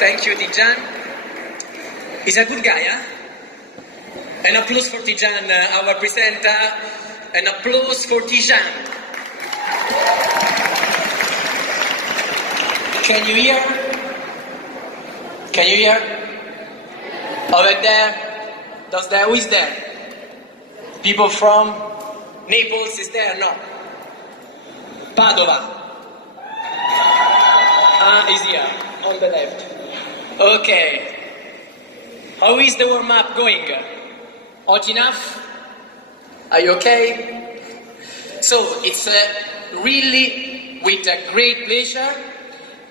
Thank you, Tijan. He's a good guy, huh? An applause for Tijan, our presenter. An applause for Tijan. Can you hear? Can you hear? Over there? Who is there? People from Naples is there? No. Padova. Is here, on the left. Okay. How is the warm-up going? Hot enough? Are you okay? So, it's really with a great pleasure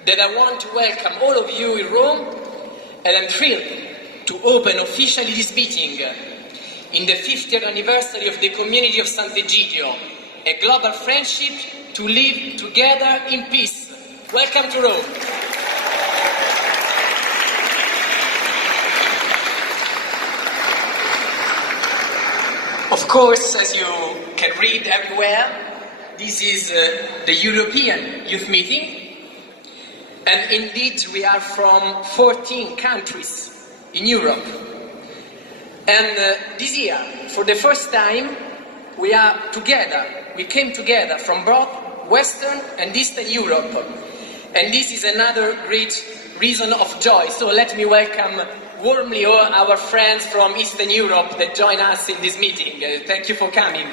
that I want to welcome all of you in Rome, and I'm thrilled to open officially this meeting in the 50th anniversary of the community of Sant'Egidio, a global friendship to live together in peace. Welcome to Rome. Of course, as you can read everywhere, this is the European Youth Meeting, and indeed we are from 14 countries in Europe. And this year, for the first time, we are together. We came together from both Western and Eastern Europe. And this is another great reason of joy. So let me welcome warmly all our friends from Eastern Europe that join us in this meeting. Thank you for coming.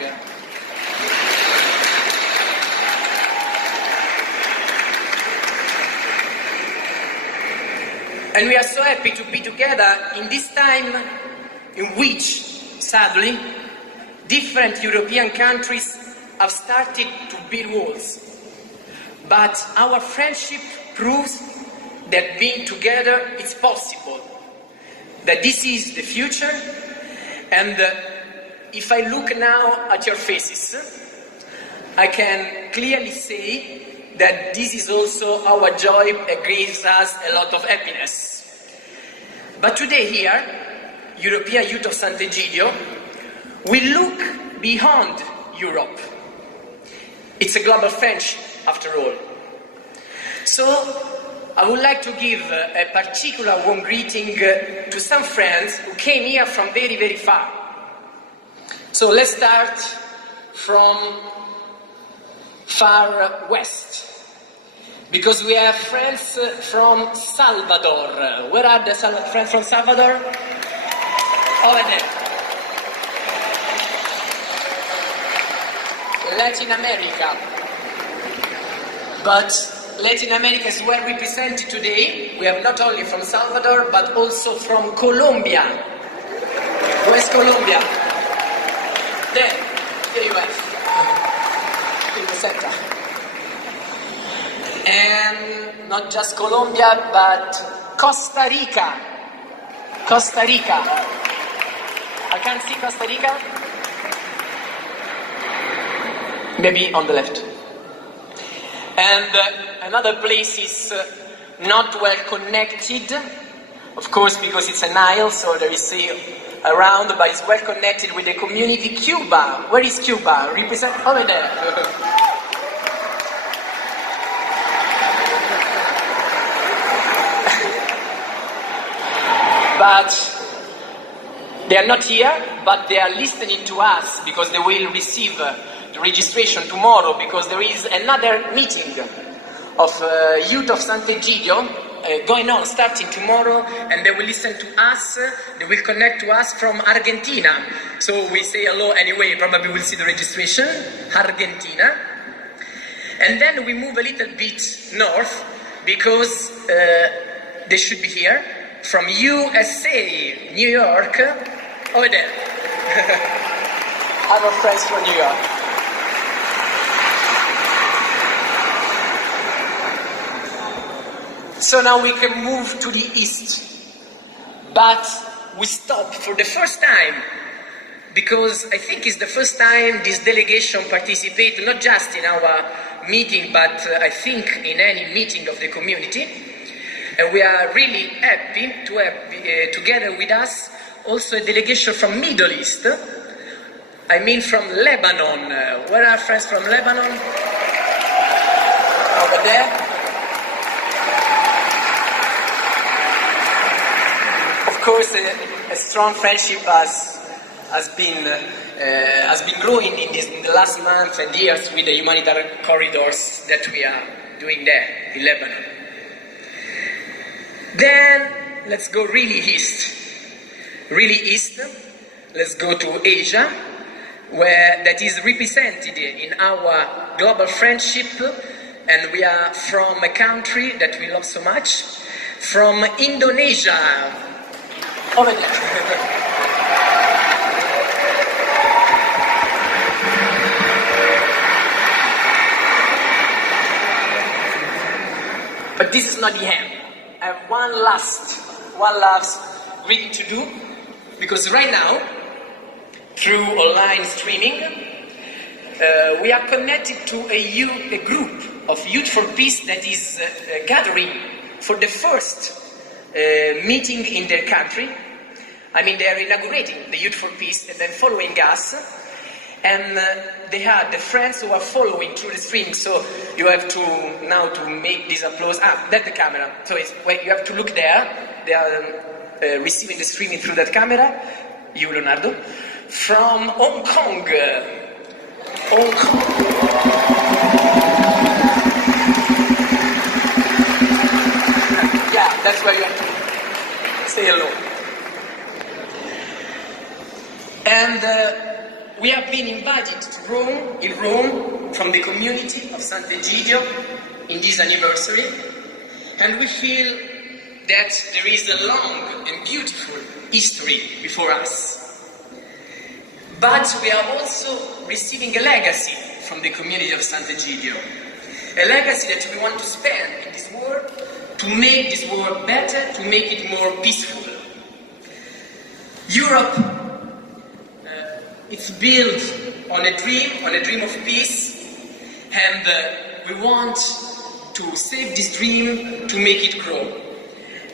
And we are so happy to be together in this time in which, sadly, different European countries have started to build walls. But our friendship proves that being together is possible, that this is the future, and if I look now at your faces, I can clearly say that this is also our joy and gives us a lot of happiness. But today here, European Youth of Sant'Egidio, we look beyond Europe. It's a global friendship, after all. So, I would like to give a particular warm greeting to some friends who came here from very, very far. So let's start from far west, because we have friends from Salvador. Where are the friends from Salvador? Over there. Latin America. But Latin America is well represented today. We have not only from Salvador, but also from Colombia. Where's Colombia? There you are. In the center. And not just Colombia, but Costa Rica. Costa Rica. I can't see Costa Rica. Maybe on the left. And another place is not well connected, of course, because it's an isle, so there is around, but it's well connected with the community. Cuba. Where is Cuba? Represent over there. But they are not here, but they are listening to us because they will receive the registration tomorrow, because there is another meeting of Youth of Sant'Egidio going on starting tomorrow, and they will listen to us, they will connect to us from Argentina. So we say hello anyway, probably we'll see the registration, Argentina. And then we move a little bit north, because they should be here, from USA, New York, over there. Our friends from New York. So now we can move to the east, but we stop for the first time, because I think it's the first time this delegation participates not just in our meeting, but I think in any meeting of the community. And we are really happy to have together with us also a delegation from Middle East, I mean from Lebanon. Where are friends from Lebanon? Over there. course, a strong friendship has been growing in the last months and years with the humanitarian corridors that we are doing there in Lebanon. Then let's go really east. Let's go to Asia, where that is represented in our global friendship, and we are from a country that we love so much, from Indonesia. Over there. But this is not the end. I have one last reading to do, because right now, through online streaming, we are connected to a group of Youth for Peace that is gathering for the first meeting in their country. I mean, they are inaugurating the Youth for Peace and then following us. And they are the friends who are following through the stream, so you have to now to make this applause. That's the camera. So you have to look there. They are receiving the streaming through that camera. You, Leonardo, from Hong Kong. Hong Kong. Yeah, that's where you have to say hello. And we have been invited to in Rome, from the community of Sant'Egidio in this anniversary, and we feel that there is a long and beautiful history before us. But we are also receiving a legacy from the community of Sant'Egidio, a legacy that we want to spend in this world to make this world better, to make it more peaceful. Europe, it's built on a dream of peace, and we want to save this dream, to make it grow.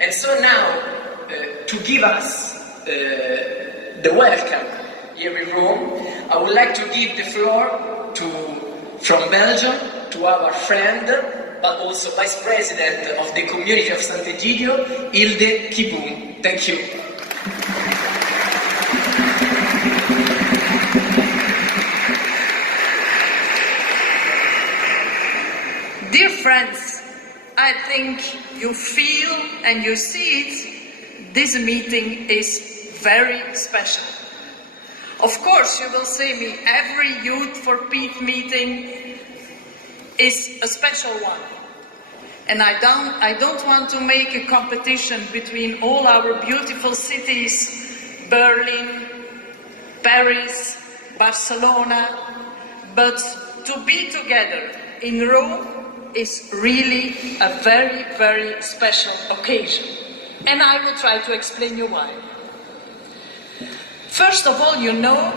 And so now, to give us the welcome here in Rome, I would like to give the floor from Belgium to our friend, but also Vice President of the community of Sant'Egidio, Hilde Kiboom. Thank you. Dear friends, I think you feel and you see it, this meeting is very special. Of course, you will see me, every Youth for Peace meeting is a special one. And I don't want to make a competition between all our beautiful cities, Berlin, Paris, Barcelona, but to be together in Rome is really a very, very special occasion. And I will try to explain you why. First of all, you know,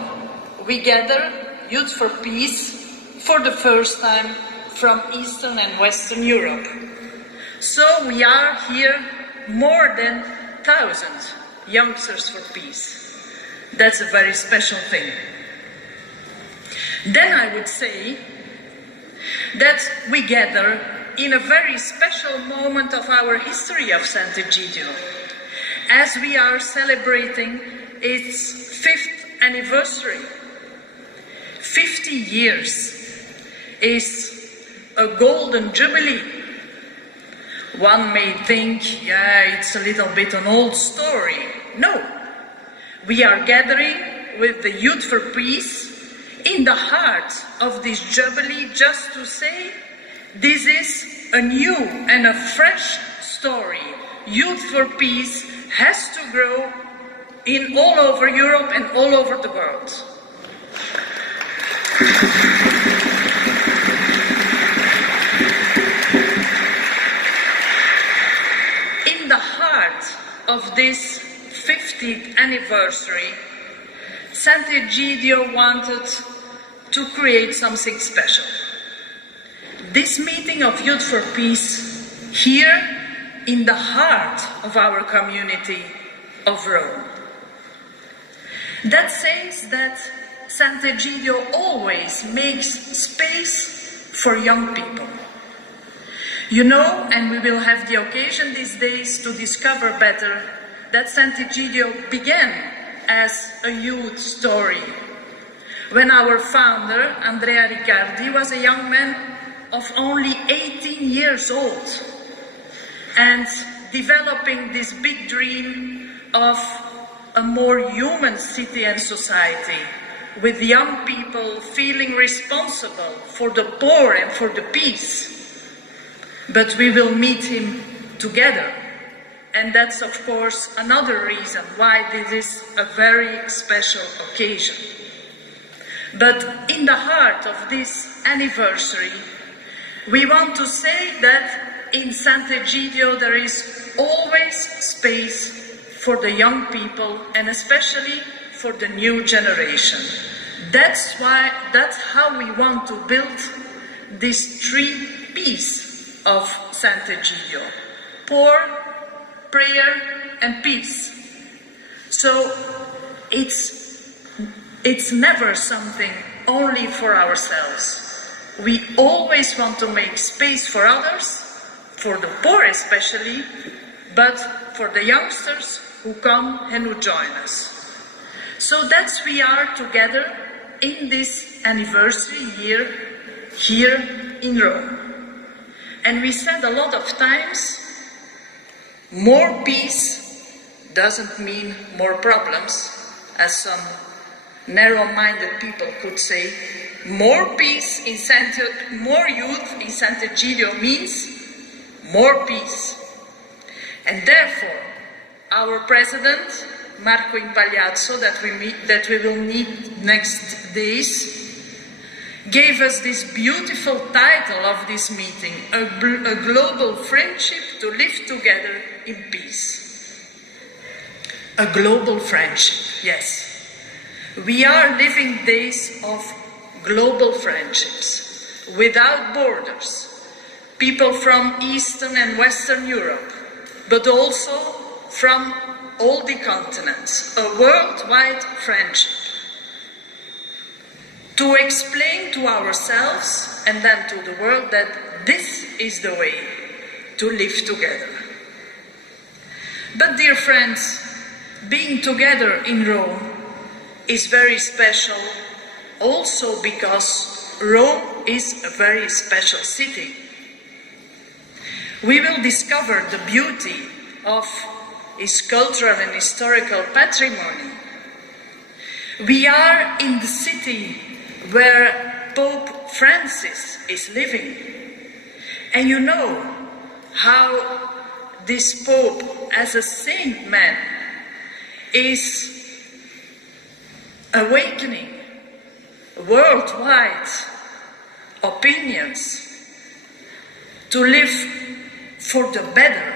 we gather Youth for Peace for the first time from Eastern and Western Europe. So we are here more than 1,000 youngsters for peace. That's a very special thing. Then I would say that we gather in a very special moment of our history of Sant'Egidio, as we are celebrating its 5th anniversary. 50 years is a golden jubilee. One may think, yeah, it's a little bit an old story. No, we are gathering with the Youth for Peace in the heart of this jubilee, just to say this is a new and a fresh story. Youth for Peace has to grow in all over Europe and all over the world. In the heart of this 50th anniversary, Sant'Egidio wanted to create something special. This meeting of Youth for Peace here in the heart of our community of Rome. That says that Sant'Egidio always makes space for young people. You know, and we will have the occasion these days to discover better, that Sant'Egidio began as a youth story, when our founder, Andrea Riccardi, was a young man of only 18 years old, and developing this big dream of a more human city and society, with young people feeling responsible for the poor and for the peace. But we will meet him together, and that's of course another reason why this is a very special occasion. But in the heart of this anniversary, we want to say that in Sant'Egidio there is always space for the young people, and especially for the new generation. That's how we want to build this three P's of Sant'Egidio: poor, prayer, and peace. So it's never something only for ourselves. We always want to make space for others, for the poor especially, but for the youngsters who come and who join us. So that's we are together in this anniversary year here in Rome. And we said a lot of times, more peace doesn't mean more problems, as some narrow-minded people could say. More peace more youth in Sant'Egidio means more peace. And therefore, our president, Marco Impagliazzo, that we will meet next days, gave us this beautiful title of this meeting: a global friendship to live together in peace. A global friendship, yes. We are living days of global friendships, without borders. People from Eastern and Western Europe, but also from all the continents, a worldwide friendship. To explain to ourselves and then to the world that this is the way to live together. But dear friends, being together in Rome is very special also because Rome is a very special city. We will discover the beauty of its cultural and historical patrimony. We are in the city where Pope Francis is living. And you know how this Pope, as a saint man, is awakening worldwide opinions to live for the better,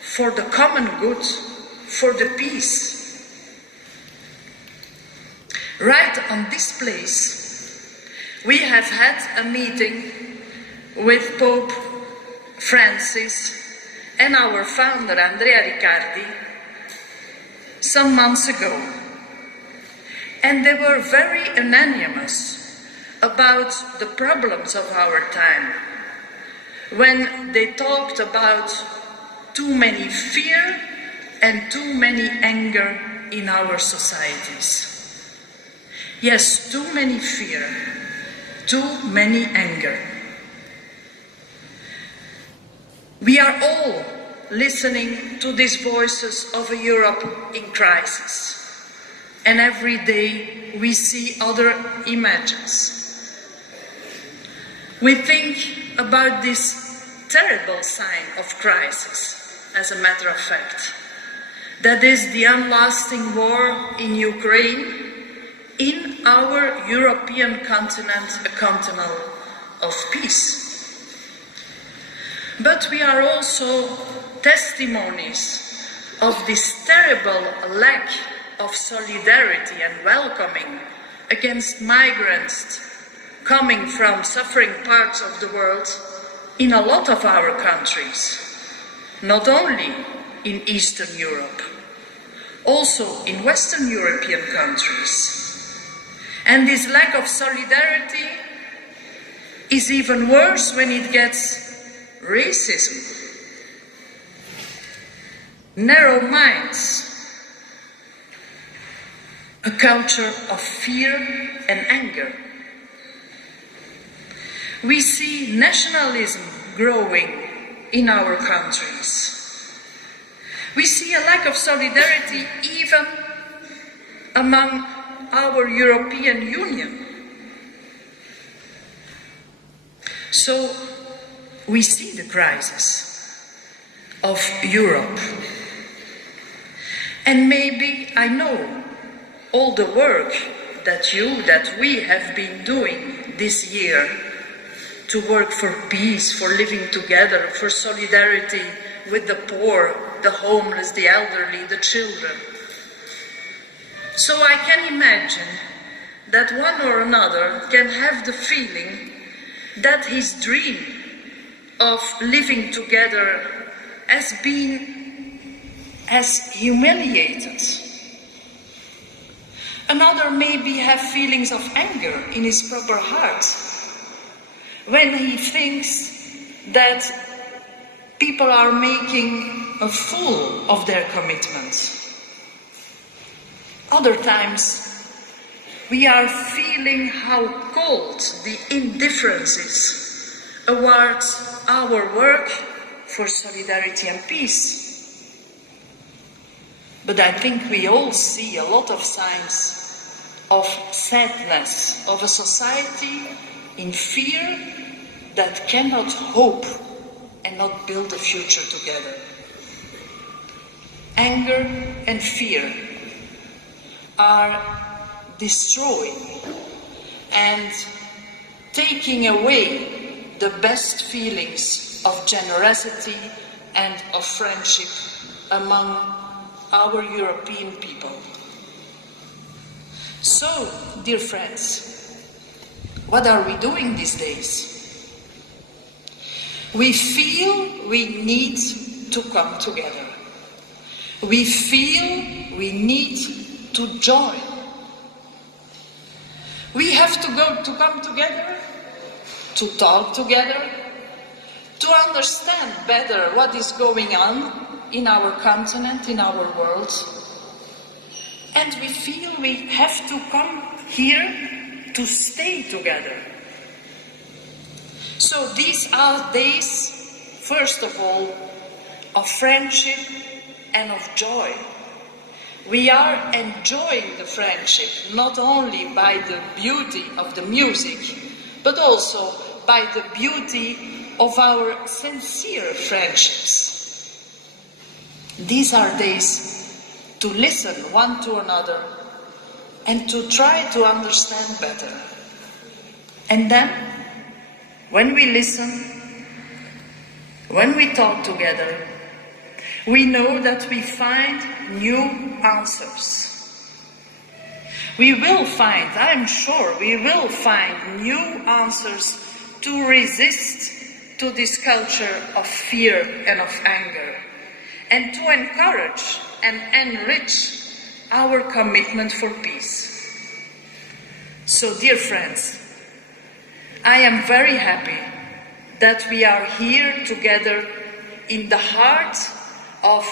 for the common good, for the peace. Right on this place, we have had a meeting with Pope Francis and our founder, Andrea Riccardi, some months ago. And they were very unanimous about the problems of our time, when they talked about too many fear and too many anger in our societies. Yes, too many fear, too many anger. We are all listening to these voices of a Europe in crisis. And every day we see other images. We think about this terrible sign of crisis, as a matter of fact. That is the unlasting war in Ukraine, in our European continent, a continent of peace. But we are also testimonies of this terrible lack of solidarity and welcoming against migrants coming from suffering parts of the world in a lot of our countries, not only in Eastern Europe, also in Western European countries. And this lack of solidarity is even worse when it gets racism. narrow minds, a culture of fear and anger. We see nationalism growing in our countries. We see a lack of solidarity even among our European Union. So we see the crisis of Europe. And maybe I know all the work that we have been doing this year to work for peace, for living together, for solidarity with the poor, the homeless, the elderly, the children. So I can imagine that one or another can have the feeling that his dream of living together has humiliated. Another maybe have feelings of anger in his proper heart when he thinks that people are making a fool of their commitments. Other times, we are feeling how cold the indifference is towards our work for solidarity and peace. But I think we all see a lot of signs of sadness, of a society in fear that cannot hope and not build a future together. Anger and fear are destroying and taking away the best feelings of generosity and of friendship among our European people. So, dear friends, what are we doing these days? We feel we need to come together. We feel we need to join. We have to come together, to talk together, to understand better what is going on in our continent, in our world. And we feel we have to come here to stay together. So these are days, first of all, of friendship and of joy. We are enjoying the friendship not only by the beauty of the music, but also by the beauty of our sincere friendships. These are days to listen one to another and to try to understand better. And then, when we listen, when we talk together, we know that we find new answers. We will find, I'm sure, we will find new answers to resist to this culture of fear and of anger, and to encourage and enrich our commitment for peace. So, dear friends, I am very happy that we are here together in the heart of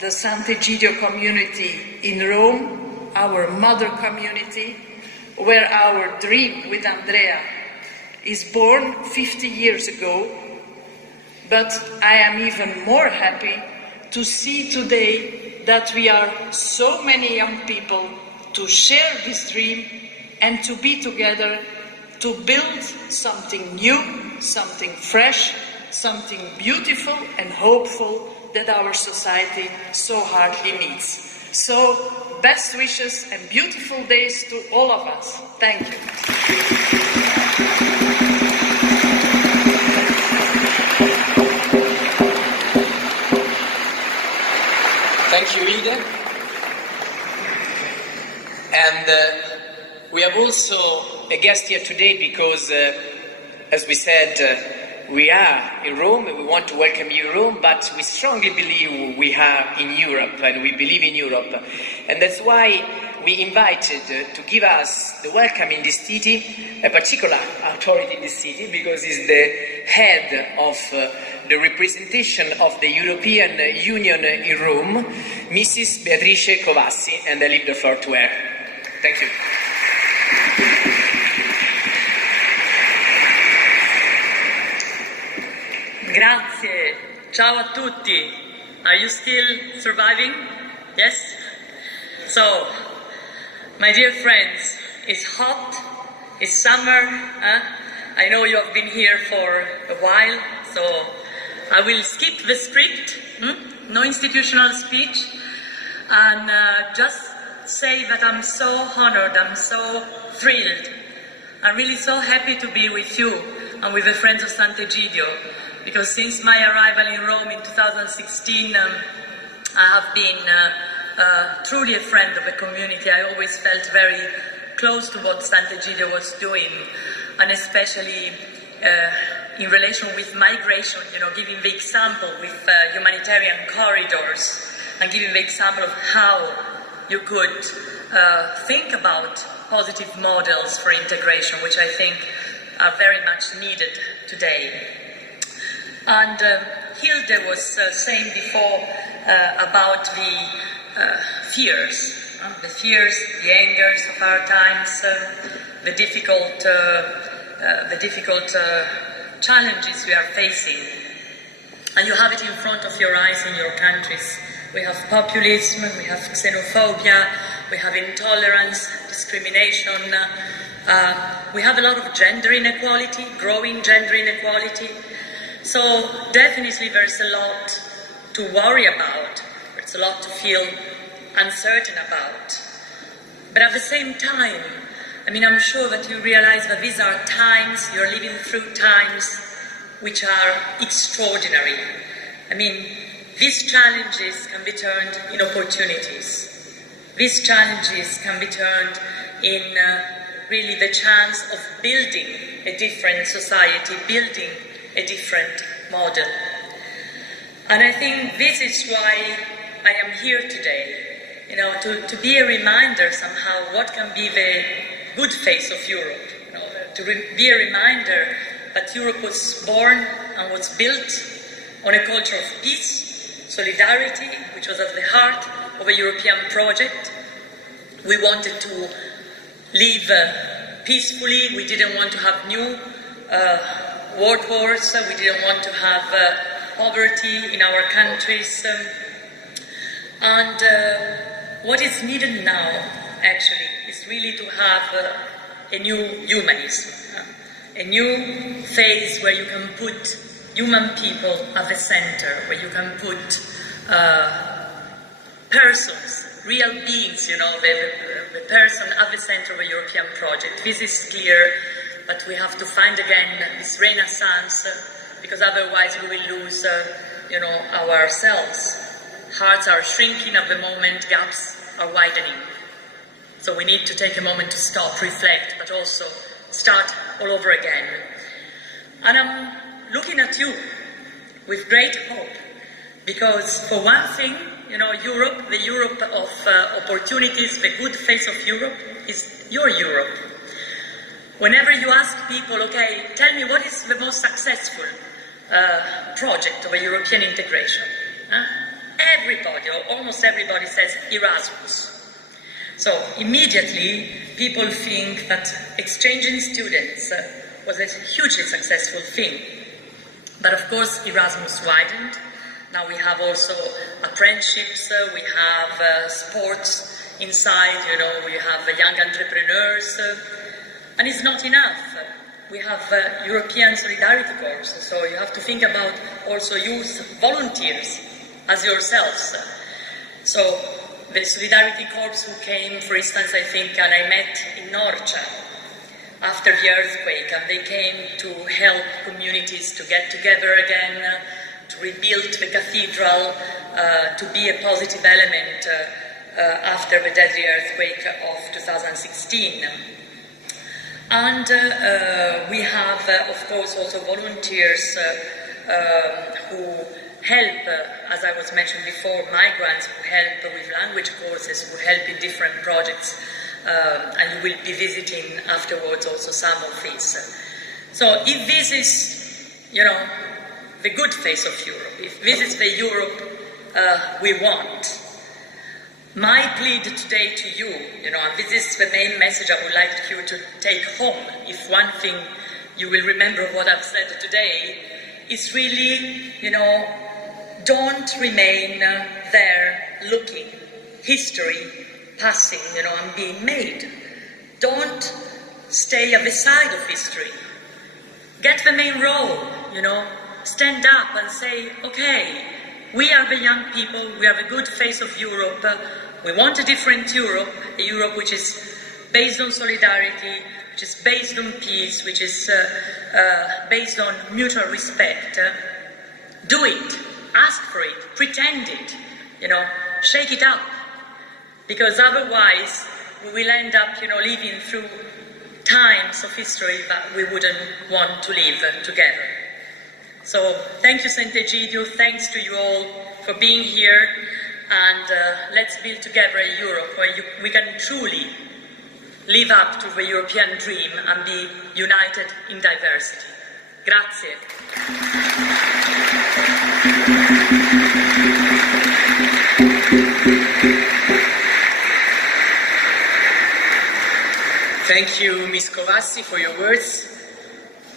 the Sant'Egidio community in Rome, our mother community, where our dream with Andrea is born 50 years ago. But I am even more happy to see today that we are so many young people to share this dream and to be together to build something new, something fresh, something beautiful and hopeful that our society so hardly needs. So, best wishes and beautiful days to all of us. Thank you. Thank you, Ida. And we have also a guest here today because, as we said, we are in Rome and we want to welcome you in Rome, but we strongly believe we are in Europe and we believe in Europe. And that's why be invited to give us the welcome in this city, a particular authority in this city, because he's the head of the representation of the European Union in Rome, Mrs. Beatrice Covassi, and I leave the floor to her. Thank you. Grazie. Ciao a tutti. Are you still surviving? Yes? So, my dear friends, it's hot, it's summer. I know you have been here for a while, so I will skip the script, no institutional speech, and just say that I'm so honored, I'm so thrilled. I'm really so happy to be with you and with the Friends of Sant'Egidio, because since my arrival in Rome in 2016, I have been truly a friend of the community. I always felt very close to what Sant'Egidio was doing, and especially in relation with migration, giving the example with humanitarian corridors, and giving the example of how you could think about positive models for integration, which I think are very much needed today. And Hilde was saying before about the fears, the angers of our times, the difficult challenges we are facing. And you have it in front of your eyes in your countries. We have populism, we have xenophobia, we have intolerance, discrimination. We have a lot of gender inequality, growing gender inequality. So definitely there's a lot to worry about, there's a lot to feel uncertain about. But at the same time, I'm sure that you realize that these are times, you're living through times which are extraordinary. These challenges can be turned in opportunities. These challenges can be turned in really the chance of building a different society, building a different model. And I think this is why I am here today, to be a reminder somehow what can be the good face of Europe, be a reminder that Europe was born and was built on a culture of peace, solidarity, which was at the heart of a European project. We wanted to live peacefully, we didn't want to have new world wars, we didn't want to have poverty in our countries. And what is needed now, actually, is really to have a new humanism, a new phase where you can put human people at the center, where you can put persons, real beings, the person at the center of a European project. This is clear, but we have to find again this renaissance, because otherwise we will lose, ourselves. Hearts are shrinking at the moment, gaps are widening. So we need to take a moment to stop, reflect, but also start all over again. And I'm looking at you with great hope, because for one thing, Europe, the Europe of opportunities, the good face of Europe, is your Europe. Whenever you ask people, okay, tell me what is the most successful project of a European integration? Everybody, or almost everybody, says Erasmus. So immediately people think that exchanging students was a hugely successful thing. But of course Erasmus widened. Now we have also apprenticeships, we have sports inside, we have young entrepreneurs. And it's not enough. We have European Solidarity Corps, so you have to think about also youth volunteers as yourselves. So the Solidarity Corps who came, for instance, I think, and I met in Norcia after the earthquake, and they came to help communities to get together again, to rebuild the cathedral, to be a positive element after the deadly earthquake of 2016. And we have, of course, also volunteers who help, as I was mentioned before, migrants who help with language courses, who help in different projects, and we will be visiting afterwards also some of these. So if this is, the good face of Europe, if this is the Europe we want, my plea today to you, and this is the main message I would like you to take home, if one thing you will remember what I've said today, is really, don't remain there looking, history passing, and being made. Don't stay at the side of history. Get the main role, stand up and say, okay, we are the young people, we are the good face of Europe, we want a different Europe, a Europe which is based on solidarity, which is based on peace, which is based on mutual respect. Do it, ask for it, pretend it, shake it up, because otherwise we will end up, living through times of history that we wouldn't want to live together. So thank you, Sant'Egidio, thanks to you all for being here, and let's build together a Europe where we can truly live up to the European dream and be united in diversity. Grazie. Thank you, Ms. Covassi, for your words.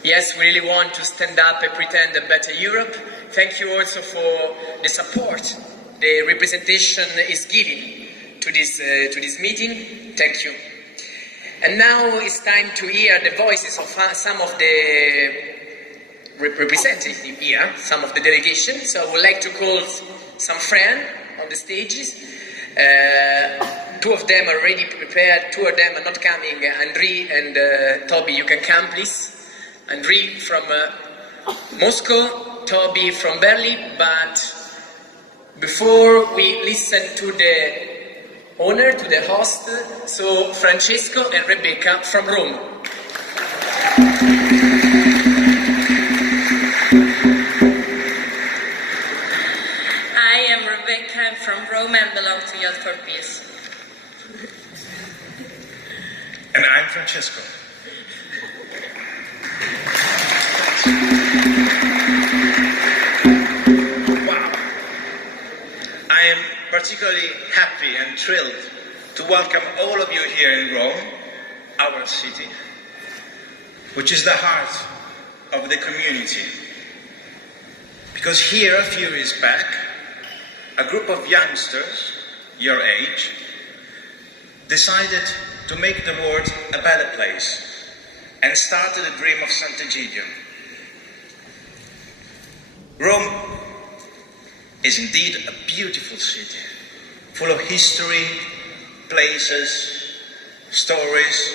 Yes, we really want to stand up and pretend a better Europe. Thank you also for the support the representation is giving to this meeting. Thank you. And now it's time to hear the voices of some of the representatives here, some of the delegation. So I would like to call some friends on the stages. Two of them are already prepared, two of them are not coming. Andri and Toby, you can come, please. Andri from Moscow, Toby from Berlin, but before we listen to the owner, to the host, so Francesco and Rebecca from Rome. I am Rebecca from Rome and belong to Youth for Peace. And I'm Francesco. Wow. I am particularly happy and thrilled to welcome all of you here in Rome, our city, which is the heart of the community. Because here, a few years back, a group of youngsters, your age, decided to make the world a better place and started the dream of Sant'Egidio. Rome is indeed a beautiful city, full of history, places, stories,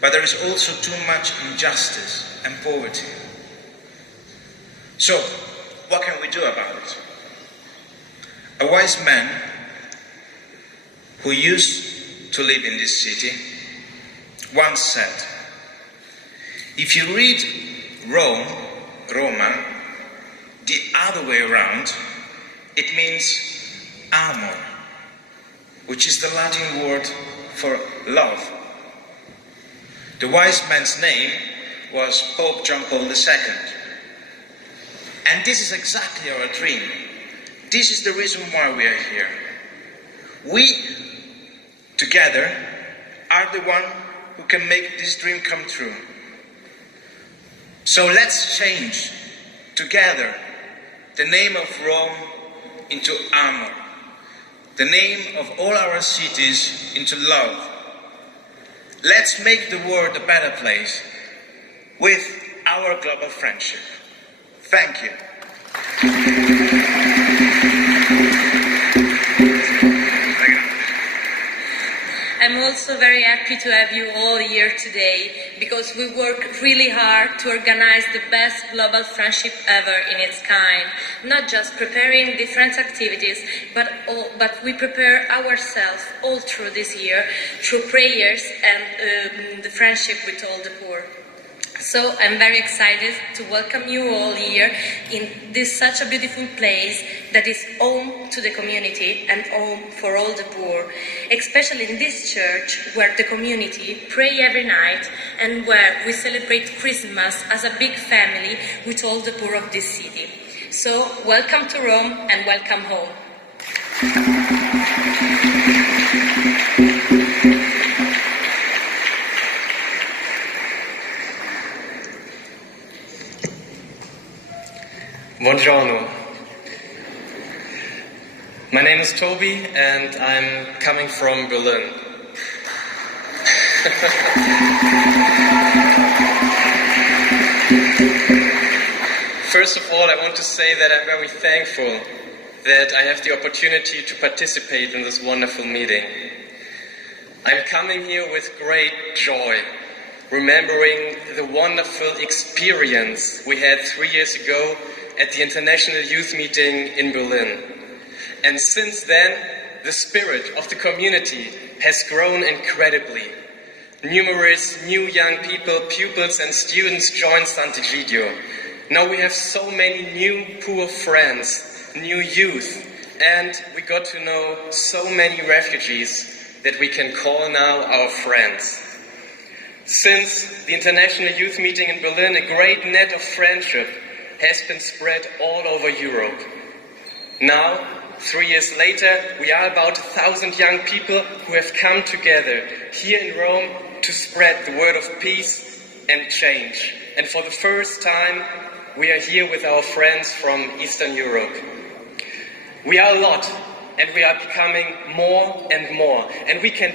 but there is also too much injustice and poverty. So, what can we do about it? A wise man who used to live in this city once said, if you read Rome, Roma, the other way around, it means amor, which is the Latin word for love. The wise man's name was Pope John Paul II. And this is exactly our dream. This is the reason why we are here. We, together, are the one who can make this dream come true. So let's change, together, the name of Rome into Amor, the name of all our cities into love. Let's make the world a better place with our global friendship. Thank you. I'm also very happy to have you all here today because we work really hard to organize the best global friendship ever in its kind. Not just preparing different activities, but we prepare ourselves all through this year through prayers and the friendship with all the poor. So I'm very excited to welcome you all here in this such a beautiful place that is home to the community and home for all the poor, especially in this church where the community pray every night and where we celebrate Christmas as a big family with all the poor of this city. So welcome to Rome and welcome home. Buongiorno. My name is Toby and I'm coming from Berlin. First of all, I want to say that I'm very thankful that I have the opportunity to participate in this wonderful meeting. I'm coming here with great joy, remembering the wonderful experience we had 3 years ago at the International Youth Meeting in Berlin. And since then, the spirit of the community has grown incredibly. Numerous new young people, pupils and students joined Sant'Egidio. Now we have so many new poor friends, new youth, and we got to know so many refugees that we can call now our friends. Since the International Youth Meeting in Berlin, a great net of friendship has been spread all over Europe. Now, 3 years later, we are about 1,000 young people who have come together here in Rome to spread the word of peace and change. And for the first time, we are here with our friends from Eastern Europe. We are a lot, and we are becoming more and more, and we can